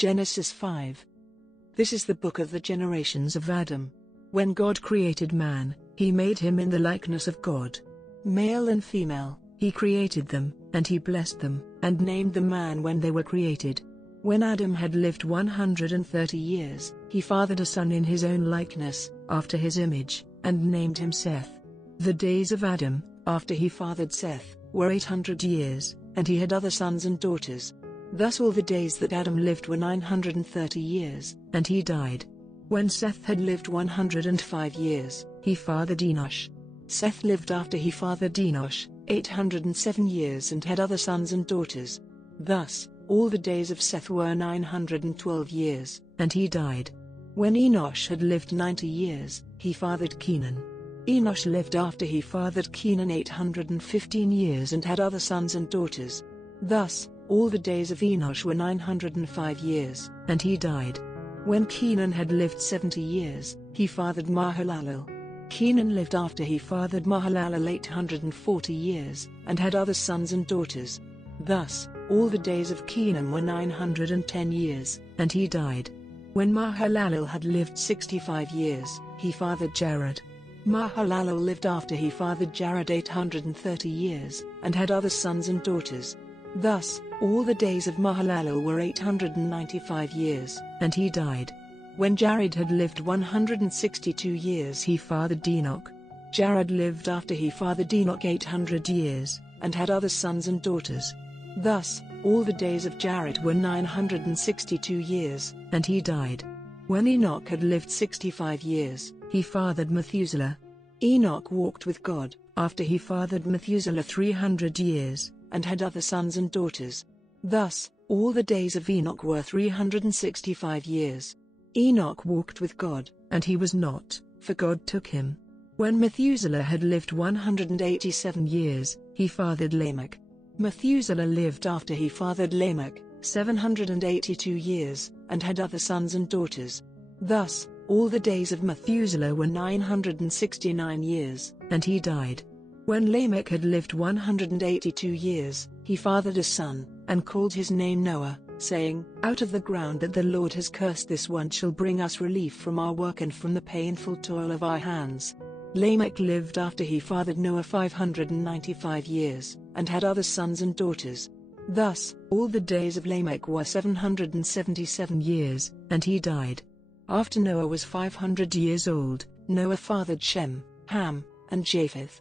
Genesis 5. This is the book of the generations of Adam. When God created man, he made him in the likeness of God. Male and female, he created them, and he blessed them, and named the man when they were created. When Adam had lived 130 years, he fathered a son in his own likeness, after his image, and named him Seth. The days of Adam, after he fathered Seth, were 800 years, and he had other sons and daughters. Thus all the days that Adam lived were 930 years, and he died. When Seth had lived 105 years, he fathered Enosh. Seth lived after he fathered Enosh 807 years and had other sons and daughters. Thus, all the days of Seth were 912 years, and he died. When Enosh had lived 90 years, he fathered Kenan. Enosh lived after he fathered Kenan 815 years and had other sons and daughters. Thus, all the days of Enosh were 905 years, and he died. When Kenan had lived 70 years, he fathered Mahalalel. Kenan lived after he fathered Mahalalel 840 years, and had other sons and daughters. Thus, all the days of Kenan were 910 years, and he died. When Mahalalel had lived 65 years, he fathered Jared. Mahalalel lived after he fathered Jared 830 years, and had other sons and daughters. Thus, all the days of Mahalalel were 895 years, and he died. When Jared had lived 162 years, he fathered Enoch. Jared lived after he fathered Enoch 800 years, and had other sons and daughters. Thus, all the days of Jared were 962 years, and he died. When Enoch had lived 65 years, he fathered Methuselah. Enoch walked with God, after he fathered Methuselah 300 years, and had other sons and daughters. Thus, all the days of Enoch were 365 years. Enoch walked with God, and he was not, for God took him. When Methuselah had lived 187 years, he fathered Lamech. Methuselah lived after he fathered Lamech 782 years, and had other sons and daughters. Thus, all the days of Methuselah were 969 years, and he died. When Lamech had lived 182 years, he fathered a son, and called his name Noah, saying, "Out of the ground that the Lord has cursed this one shall bring us relief from our work and from the painful toil of our hands." Lamech lived after he fathered Noah 595 years, and had other sons and daughters. Thus, all the days of Lamech were 777 years, and he died. After Noah was 500 years old, Noah fathered Shem, Ham, and Japheth.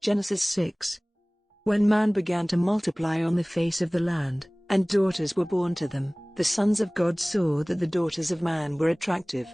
Genesis 6. When man began to multiply on the face of the land, and daughters were born to them, the sons of God saw that the daughters of man were attractive,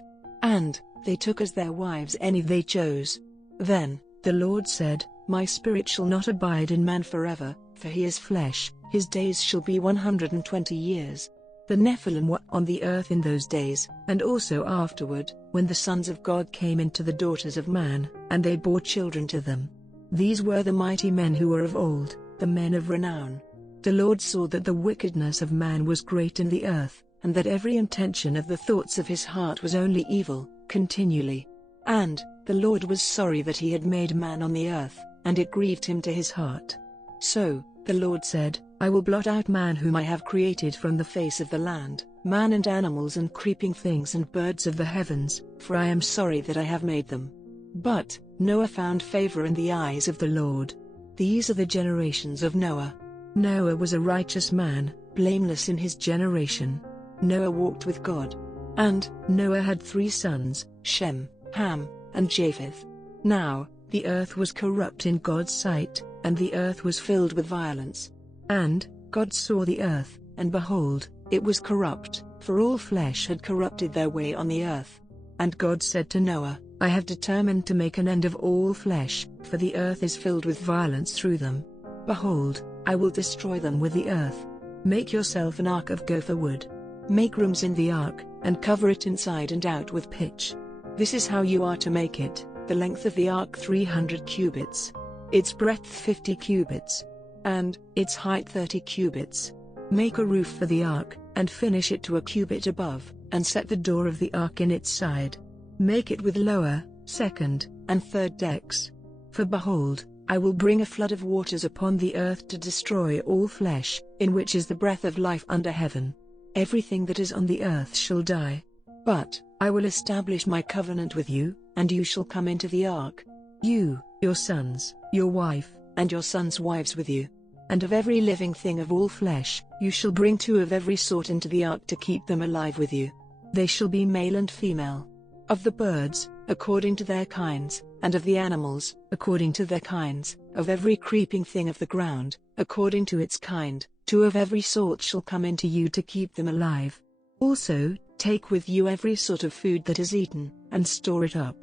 and they took as their wives any they chose. Then the Lord said, "My spirit shall not abide in man forever, for he is flesh, his days shall be 120 years. The Nephilim were on the earth in those days, and also afterward, when the sons of God came into the daughters of man, and they bore children to them. These were the mighty men who were of old, the men of renown. The Lord saw that the wickedness of man was great in the earth, and that every intention of the thoughts of his heart was only evil, continually. And the Lord was sorry that he had made man on the earth, and it grieved him to his heart. So the Lord said, I will blot out man whom I have created from the face of the land, man and animals and creeping things and birds of the heavens, for I am sorry that I have made them. But Noah found favor in the eyes of the Lord. These are the generations of Noah. Noah was a righteous man, blameless in his generation. Noah walked with God. And Noah had 3 sons, Shem, Ham, and Japheth. Now the earth was corrupt in God's sight, and the earth was filled with violence. And God saw the earth, and behold, it was corrupt, for all flesh had corrupted their way on the earth. And God said to Noah, I have determined to make an end of all flesh, for the earth is filled with violence through them. Behold, I will destroy them with the earth. Make yourself an ark of gopher wood. Make rooms in the ark, and cover it inside and out with pitch. This is how you are to make it: the length of the ark 300 cubits, its breadth 50 cubits, and its height 30 cubits. Make a roof for the ark, and finish it to a cubit above, and set the door of the ark in its side. Make it with lower, second, and third decks. For behold, I will bring a flood of waters upon the earth to destroy all flesh, in which is the breath of life under heaven. Everything that is on the earth shall die. But I will establish my covenant with you, and you shall come into the ark. You, your sons, your wife, and your sons' wives with you. And of every living thing of all flesh, you shall bring 2 of every sort into the ark to keep them alive with you. They shall be male and female. Of the birds, according to their kinds, and of the animals, according to their kinds, of every creeping thing of the ground, according to its kind, 2 of every sort shall come into you to keep them alive. Also, take with you every sort of food that is eaten, and store it up.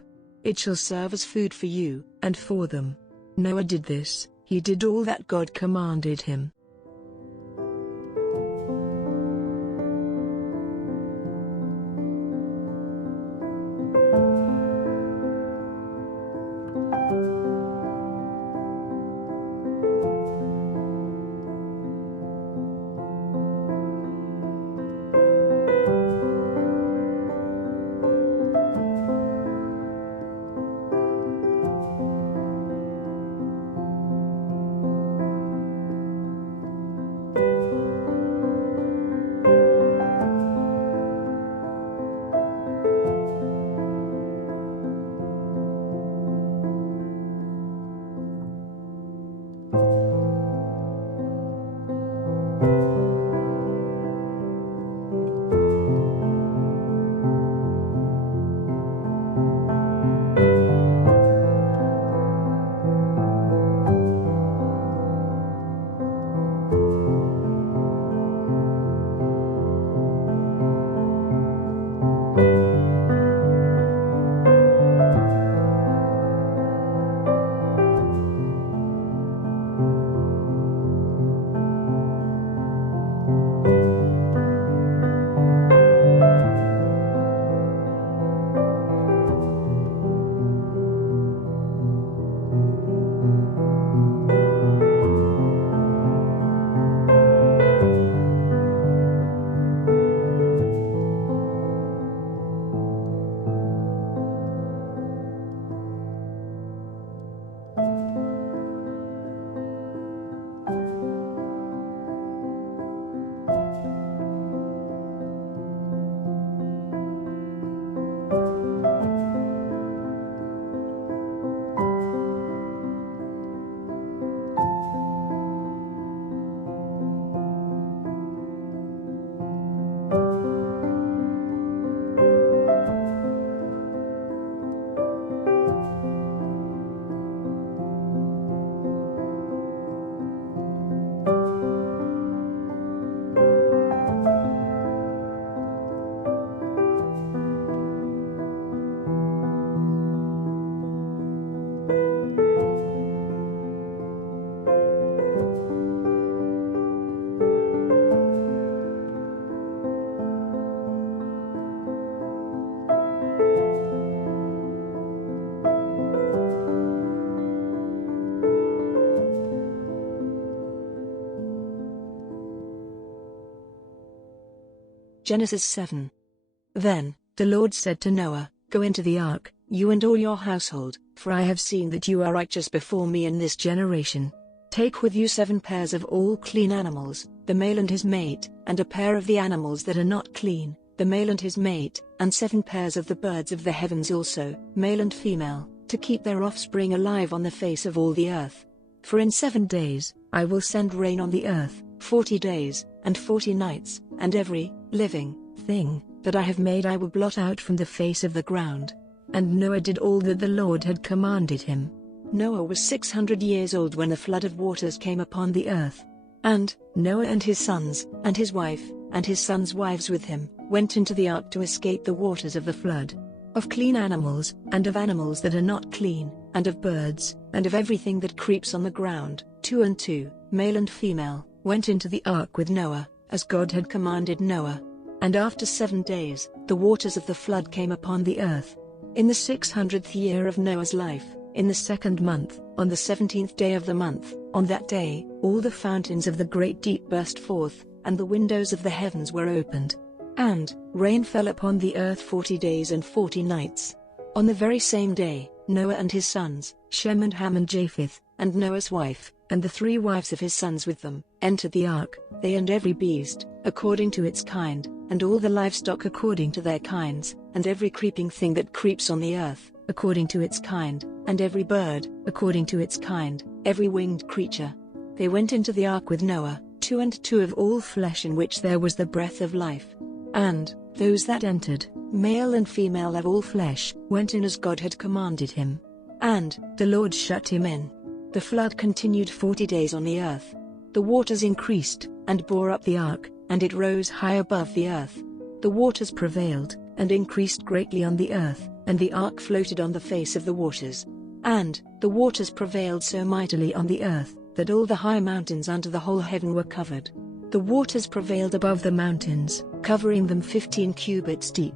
It shall serve as food for you, and for them. Noah did this, he did all that God commanded him. Genesis 7. Then the Lord said to Noah, "Go into the ark, you and all your household, for I have seen that you are righteous before me in this generation. Take with you 7 pairs of all clean animals, the male and his mate, and a pair of the animals that are not clean, the male and his mate, and 7 pairs of the birds of the heavens also, male and female, to keep their offspring alive on the face of all the earth. For in 7 days I will send rain on the earth, 40 days, and 40 nights, and every living thing that I have made I will blot out from the face of the ground." And Noah did all that the Lord had commanded him. Noah was 600 years old when the flood of waters came upon the earth. And Noah and his sons, and his wife, and his sons' wives with him, went into the ark to escape the waters of the flood. Of clean animals, and of animals that are not clean, and of birds, and of everything that creeps on the ground, 2 and 2, male and female, went into the ark with Noah, as God had commanded Noah. And after 7 days, the waters of the flood came upon the earth. In the 600th year of Noah's life, in the 2nd month, on the 17th day of the month, on that day, all the fountains of the great deep burst forth, and the windows of the heavens were opened. And rain fell upon the earth 40 days and 40 nights. On the very same day, Noah and his sons, Shem and Ham and Japheth, and Noah's wife, and the 3 wives of his sons with them, entered the ark, they and every beast, according to its kind, and all the livestock according to their kinds, and every creeping thing that creeps on the earth, according to its kind, and every bird, according to its kind, every winged creature. They went into the ark with Noah, 2 and 2 of all flesh in which there was the breath of life. And those that entered, male and female of all flesh, went in as God had commanded him. And the Lord shut him in. The flood continued 40 days on the earth. The waters increased, and bore up the ark, and it rose high above the earth. The waters prevailed, and increased greatly on the earth, and the ark floated on the face of the waters. And the waters prevailed so mightily on the earth, that all the high mountains under the whole heaven were covered. The waters prevailed above the mountains, covering them 15 cubits deep.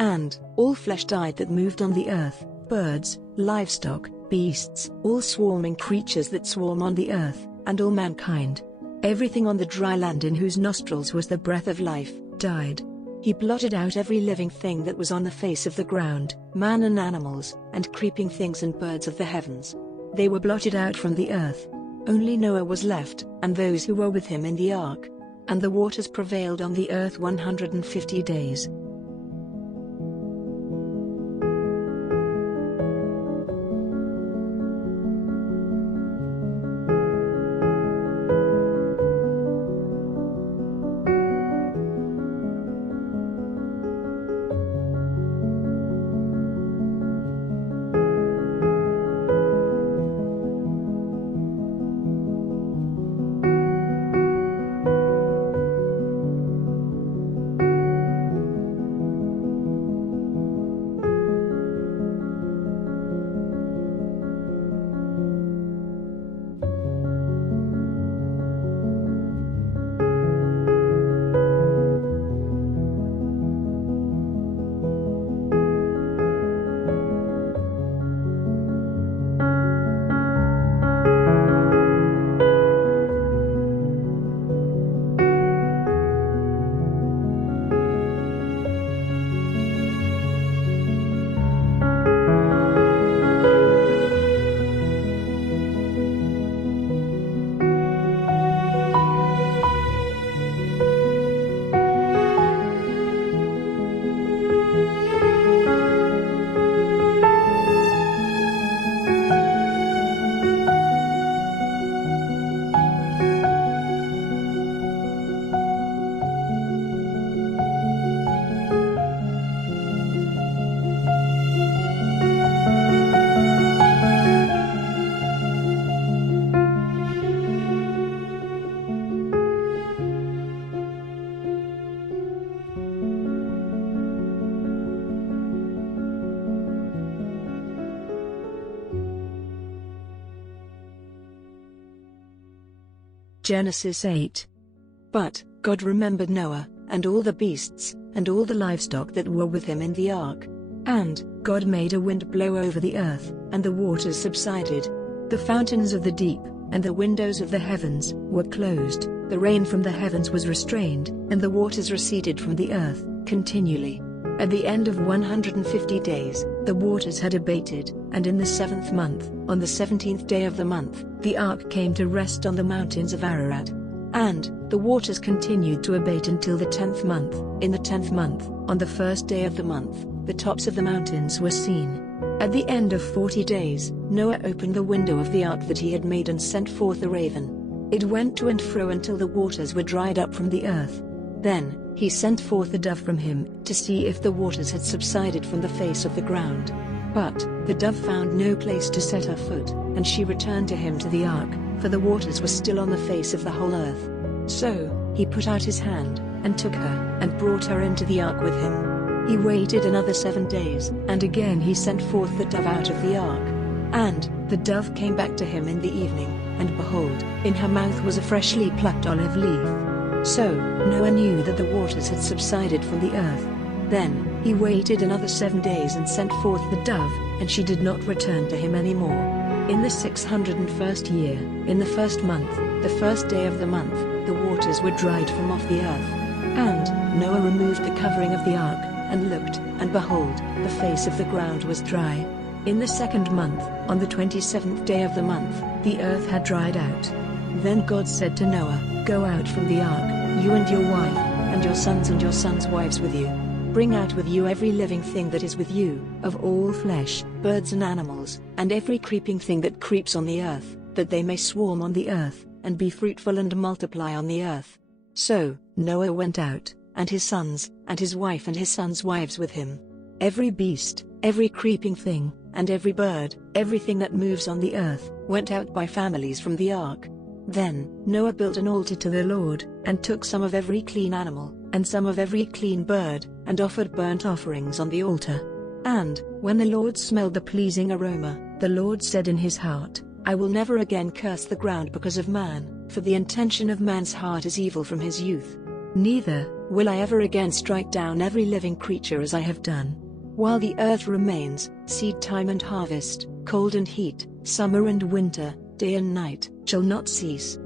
And all flesh died that moved on the earth, birds, livestock, beasts, all swarming creatures that swarm on the earth, and all mankind. Everything on the dry land in whose nostrils was the breath of life, died. He blotted out every living thing that was on the face of the ground, man and animals, and creeping things and birds of the heavens. They were blotted out from the earth. Only Noah was left, and those who were with him in the ark. And the waters prevailed on the earth 150 days. Genesis 8. But God remembered Noah, and all the beasts, and all the livestock that were with him in the ark. And God made a wind blow over the earth, and the waters subsided. The fountains of the deep and the windows of the heavens were closed, the rain from the heavens was restrained, and the waters receded from the earth continually. At the end of 150 days, the waters had abated, and in the 7th month, on the 17th day of the month, the ark came to rest on the mountains of Ararat. And the waters continued to abate until the 10th month. In the 10th month, on the 1st day of the month, the tops of the mountains were seen. At the end of 40 days, Noah opened the window of the ark that he had made and sent forth a raven. It went to and fro until the waters were dried up from the earth. Then he sent forth a dove from him, to see if the waters had subsided from the face of the ground. But the dove found no place to set her foot, and she returned to him to the ark, for the waters were still on the face of the whole earth. So he put out his hand, and took her, and brought her into the ark with him. He waited another 7 days, and again he sent forth the dove out of the ark. And the dove came back to him in the evening, and behold, in her mouth was a freshly plucked olive leaf. So Noah knew that the waters had subsided from the earth. Then he waited another 7 days and sent forth the dove, and she did not return to him any more. In the 601st year, in the 1st month, the 1st day of the month, the waters were dried from off the earth. And Noah removed the covering of the ark, and looked, and behold, the face of the ground was dry. In the 2nd month, on the 27th day of the month, the earth had dried out. Then God said to Noah, "Go out from the ark, you and your wife, and your sons' wives with you. Bring out with you every living thing that is with you, of all flesh, birds and animals, and every creeping thing that creeps on the earth, that they may swarm on the earth, and be fruitful and multiply on the earth." So Noah went out, and his sons, and his wife and his sons' wives with him. Every beast, every creeping thing, and every bird, everything that moves on the earth, went out by families from the ark. Then Noah built an altar to the Lord, and took some of every clean animal, and some of every clean bird, and offered burnt offerings on the altar. And when the Lord smelled the pleasing aroma, the Lord said in his heart, "I will never again curse the ground because of man, for the intention of man's heart is evil from his youth. Neither will I ever again strike down every living creature as I have done. While the earth remains, seed time and harvest, cold and heat, summer and winter, day and night, shall not cease."